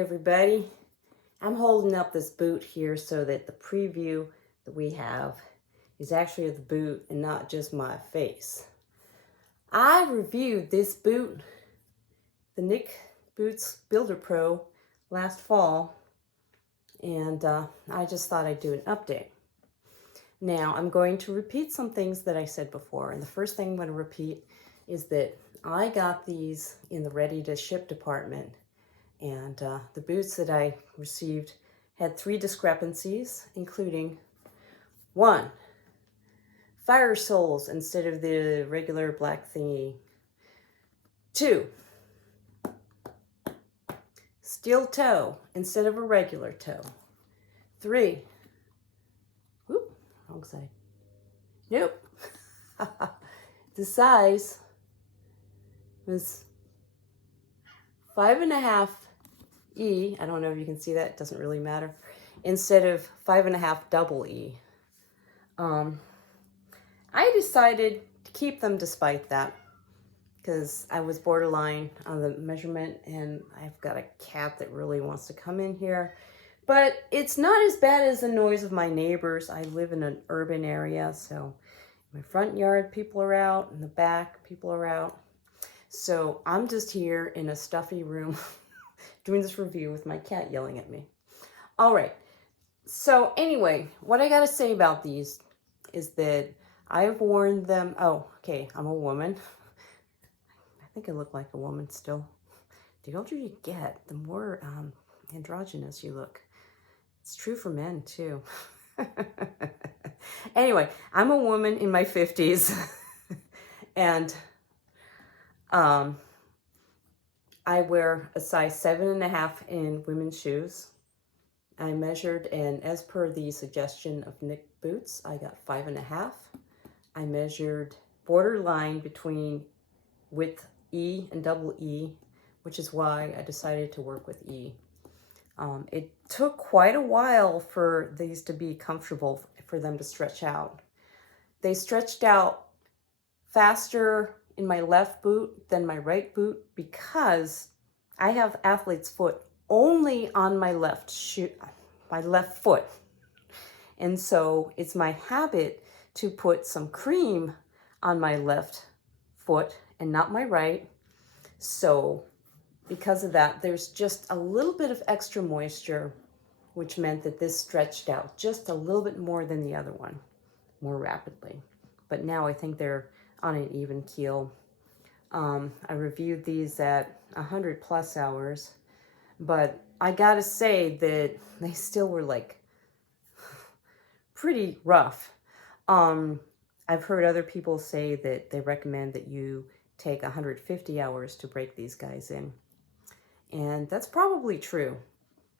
everybody. I'm holding up this boot here so that the preview that we have is actually of the boot and not just my face. I reviewed this boot, the Nick Boots Builder Pro, last fall, and I just thought I'd do an update. Now, I'm going to repeat some things that I said before, and the first thing I'm going to repeat is that I got these in the ready-to-ship department, and the boots that I received had 3 discrepancies, including 1, fire soles instead of the regular black thingy. 2, steel toe instead of a regular toe. 3, whoop, wrong side. Nope. The size was 5.5 E. I don't know if you can see that. It doesn't really matter. Instead of 5.5 double E. I decided to keep them despite that because I was borderline on the measurement, and I've got a cat that really wants to come in here. But it's not as bad as the noise of my neighbors. I live in an urban area, so in my front yard, people are out. In the back, people are out. So I'm just here in a stuffy room doing this review with my cat yelling at me. All right. So anyway, what I got to say about these is that I've worn them. Oh, okay. I'm a woman. I think I look like a woman still. The older you get, the more androgynous you look. It's true for men too. Anyway, I'm a woman in my 50s, and I wear a size 7.5 in women's shoes. I measured, and as per the suggestion of Nick Boots, I got 5.5. I measured borderline between width E and double E, which is why I decided to work with E. It took quite a while for these to be comfortable, for them to stretch out. They stretched out faster in my left boot than my right boot because I have athlete's foot only on my left foot. And so it's my habit to put some cream on my left foot and not my right. So because of that, there's just a little bit of extra moisture, which meant that this stretched out just a little bit more than the other one, more rapidly. But now I think they're on an even keel. I reviewed these at 100+ hours, but I gotta say that they still were like pretty rough. I've heard other people say that they recommend that you take 150 hours to break these guys in. And that's probably true,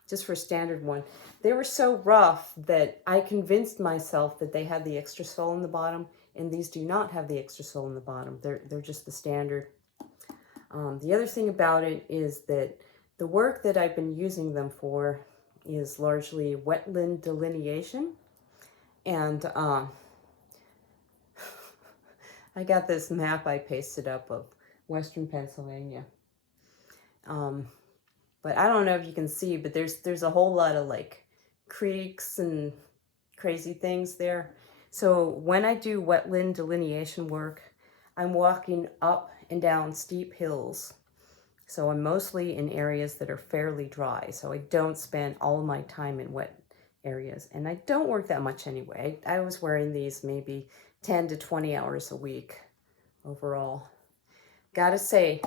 just for standard one. They were so rough that I convinced myself that they had the extra sole in the bottom, and these do not have the extra sole in the bottom. They're just the standard. The other thing about it is that the work that I've been using them for is largely wetland delineation. And I got this map I pasted up of Western Pennsylvania. But I don't know if you can see, but there's a whole lot of like creeks and crazy things there. So when I do wetland delineation work, I'm walking up and down steep hills. So I'm mostly in areas that are fairly dry. So I don't spend all my time in wet areas. And I don't work that much anyway. I was wearing these maybe 10 to 20 hours a week overall. Gotta say,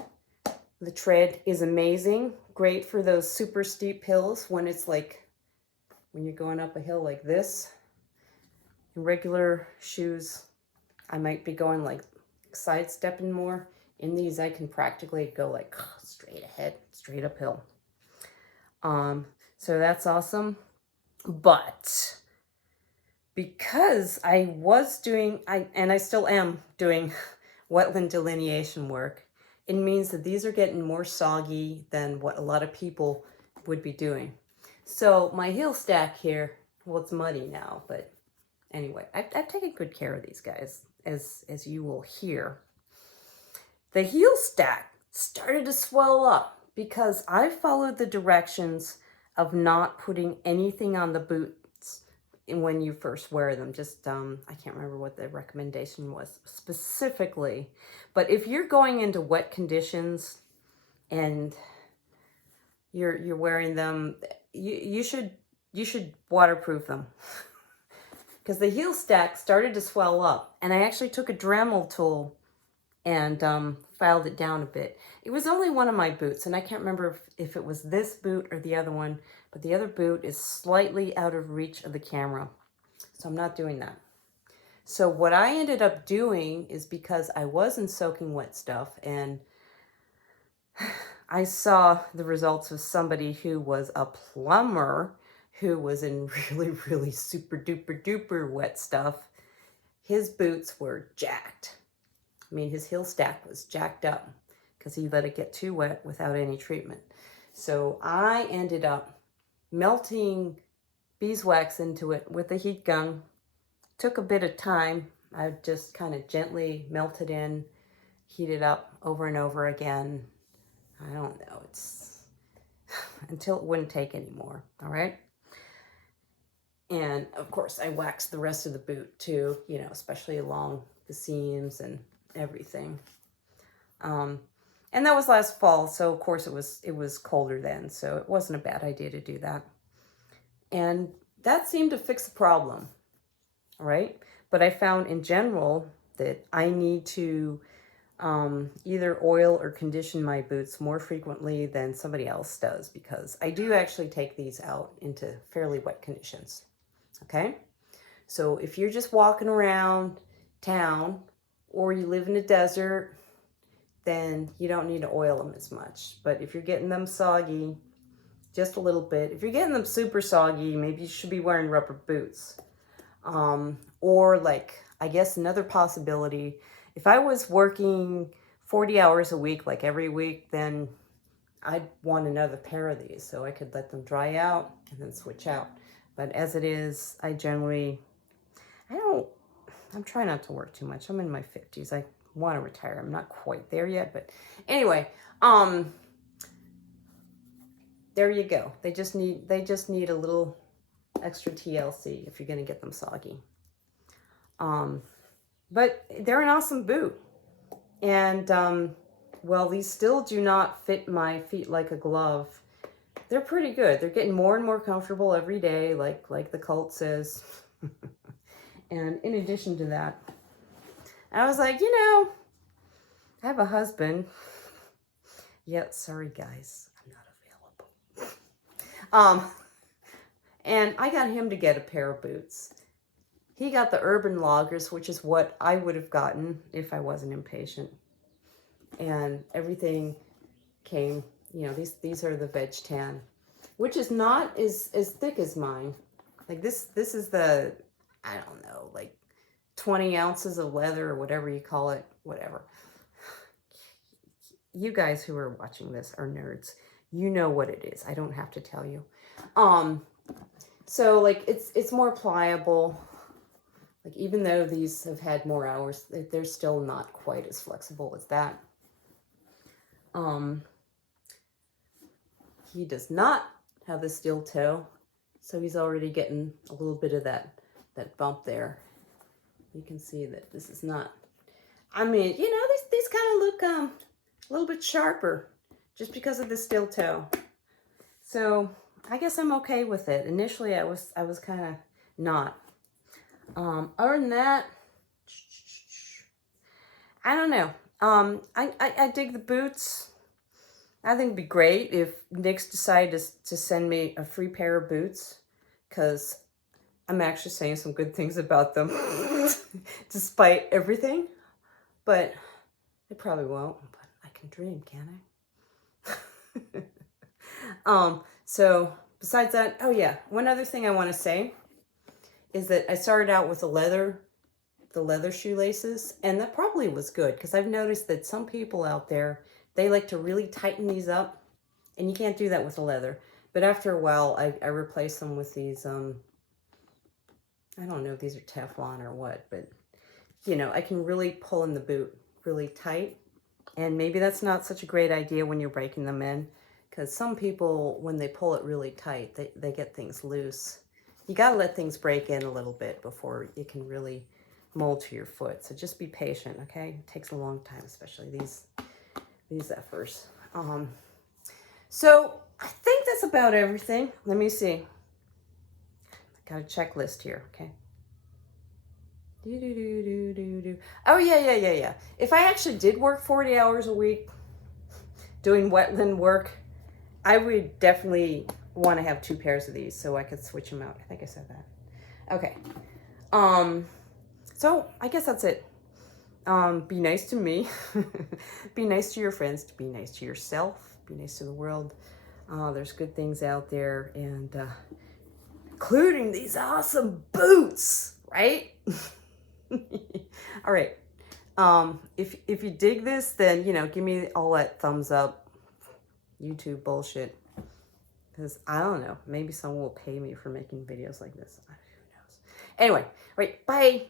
the tread is amazing. Great for those super steep hills when it's like, when you're going up a hill like this. In regular shoes, I might be going like sidestepping more. In these, I can practically go like straight ahead, straight uphill. So that's awesome. But because I was doing, and I still am doing wetland delineation work, it means that these are getting more soggy than what a lot of people would be doing. So my heel stack here, well, it's muddy now, but anyway, I've taken good care of these guys, as you will hear. The heel stack started to swell up because I followed the directions of not putting anything on the boots when you first wear them. Just, I can't remember what the recommendation was specifically, but if you're going into wet conditions and you're wearing them, you should waterproof them. Because the heel stack started to swell up, and I actually took a Dremel tool and filed it down a bit. It was only one of my boots, and I can't remember if it was this boot or the other one, but the other boot is slightly out of reach of the camera, so I'm not doing that. So what I ended up doing is, because I wasn't soaking wet stuff, and I saw the results of somebody who was a plumber who was in really, really super duper duper wet stuff. His boots were jacked. I mean, his heel stack was jacked up because he let it get too wet without any treatment. So I ended up melting beeswax into it with a heat gun. Took a bit of time. I just kind of gently melted in, heated up over and over again. I don't know, it's until it wouldn't take anymore, all right? And of course I waxed the rest of the boot too, you know, especially along the seams and everything. And that was last fall, so of course it was colder then, so it wasn't a bad idea to do that. And that seemed to fix the problem, all right? But I found in general that I need to either oil or condition my boots more frequently than somebody else does, because I do actually take these out into fairly wet conditions, okay? So if you're just walking around town or you live in a desert, then you don't need to oil them as much. But if you're getting them soggy, just a little bit. If you're getting them super soggy, maybe you should be wearing rubber boots. Or like, I guess another possibility, if I was working 40 hours a week, like every week, then I'd want another pair of these so I could let them dry out and then switch out. But as it is, I'm trying not to work too much. I'm in my 50s. I want to retire. I'm not quite there yet, but anyway, there you go. They just need a little extra TLC if you're going to get them soggy. But they're an awesome boot. And, well, these still do not fit my feet like a glove. They're pretty good. They're getting more and more comfortable every day, like the cult says. And in addition to that, I was like, you know, I have a husband. Yeah, sorry guys, I'm not available. And I got him to get a pair of boots. He got the Urban Loggers, which is what I would have gotten if I wasn't impatient. And everything came, you know, these are the veg tan, which is not as thick as mine. Like this is the, I don't know, like 20 ounces of leather or whatever you call it, whatever. You guys who are watching this are nerds. You know what it is. I don't have to tell you. So like it's more pliable. Like even though these have had more hours, they're still not quite as flexible as that. He does not have a steel toe, so he's already getting a little bit of that bump there. You can see that this is not, I mean, you know, these kind of look a little bit sharper just because of the steel toe. So I guess I'm okay with it. Initially I was kind of not. Other than that, I don't know. I dig the boots. I think it'd be great if Nick's decided to send me a free pair of boots, because I'm actually saying some good things about them despite everything. But it probably won't. But I can dream, can't I? So besides that, oh yeah, one other thing I want to say is that I started out with the leather shoelaces, and that probably was good, because I've noticed that some people out there, they like to really tighten these up, and you can't do that with the leather. But after a while, I replace them with these, I don't know if these are Teflon or what, but you know, I can really pull in the boot really tight, and maybe that's not such a great idea when you're breaking them in. Because some people, when they pull it really tight, they get things loose. You got to let things break in a little bit before it can really mold to your foot. So just be patient, okay? It takes a long time, especially these efforts. So I think that's about everything. Let me see. I got a checklist here, okay? Oh, yeah. If I actually did work 40 hours a week doing wetland work, I would definitely want to have 2 pairs of these so I could switch them out. I think I said that. Okay. So I guess that's it. Be nice to me. Be nice to your friends. Be nice to yourself. Be nice to the world. There's good things out there, and including these awesome boots, right? All right. If you dig this, then, you know, give me all that thumbs up. YouTube bullshit. Because I don't know. Maybe someone will pay me for making videos like this. Who knows? Anyway, all right. Bye.